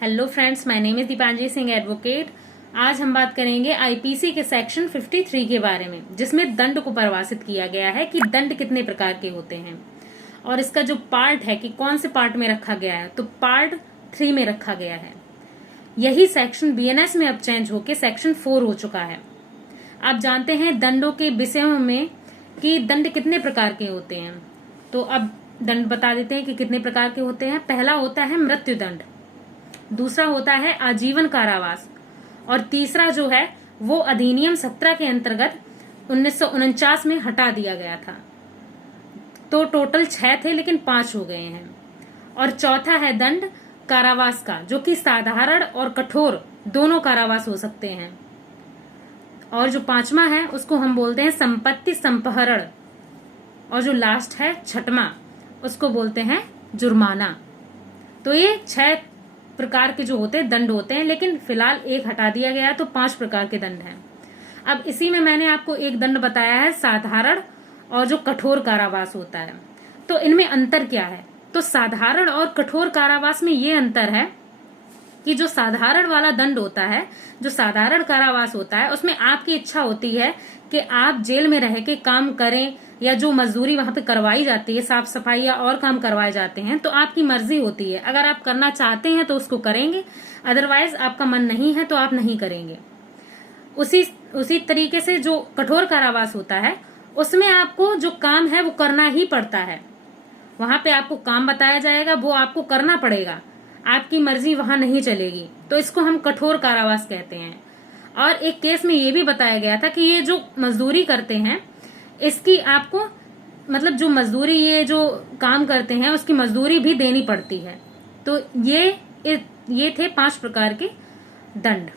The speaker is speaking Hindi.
Hello friends, my name is Deepanjali Singh advocate. आज हम बात करेंगे आईपीसी के सेक्शन 53 के बारे में, जिसमें दंड को परिभाषित किया गया है कि दंड कितने प्रकार के होते हैं और इसका जो पार्ट है कि कौन से पार्ट में रखा गया है, तो पार्ट 3 में रखा गया है। यही सेक्शन बीएनएस में अब चेंज होकर सेक्शन 4 हो चुका है। आप जानते हैं दंडों के विषयों में कि दंड कितने प्रकार के होते हैं, तो अब दंड बता देते हैं कि कितने प्रकार के होते हैं। पहला होता है मृत्यु दंड, दूसरा होता है आजीवन कारावास और तीसरा जो है वो अधिनियम 17 के अंतर्गत 1949 में हटा दिया गया था। तो टोटल 6 थे लेकिन 5 हो गए हैं। और चौथा है दंड कारावास का, जो कि साधारण और कठोर दोनों कारावास हो सकते हैं। और जो 5वां है उसको हम बोलते हैं संपत्ति संपहरण, और जो लास्ट है 6वां उसको बोलते हैं जुर्माना। तो ये 6 प्रकार के जो होते हैं दंड होते हैं, लेकिन फिलहाल एक हटा दिया गया, तो 5 प्रकार के दंड हैं। अब इसी में मैंने आपको एक दंड बताया है साधारण और जो कठोर कारावास होता है। तो इनमें अंतर क्या है? तो साधारण और कठोर कारावास में ये अंतर है कि जो साधारण वाला दंड होता है, जो साधारण कारावास होता है, उसमें आपकी इच्छा होती है कि आप जेल में रह के काम करें, या जो मजदूरी वहां पे करवाई जाती है, साफ सफाई या और काम करवाए जाते हैं, तो आपकी मर्जी होती है। अगर आप करना चाहते हैं तो उसको करेंगे, अदरवाइज आपका मन नहीं है तो आप नहीं करेंगे। उसी तरीके से जो कठोर कारावास होता है, उसमें आपको जो काम है वो करना ही पड़ता है। वहां पे आपको काम बताया जाएगा, वो आपको करना पड़ेगा, आपकी मर्जी वहां नहीं चलेगी। तो इसको हम कठोर कारावास कहते हैं। और एक केस में ये भी बताया गया था कि ये जो मजदूरी करते हैं, इसकी आपको मतलब जो मजदूरी ये जो काम करते हैं उसकी मजदूरी भी देनी पड़ती है। तो ये थे 5 प्रकार के दंड।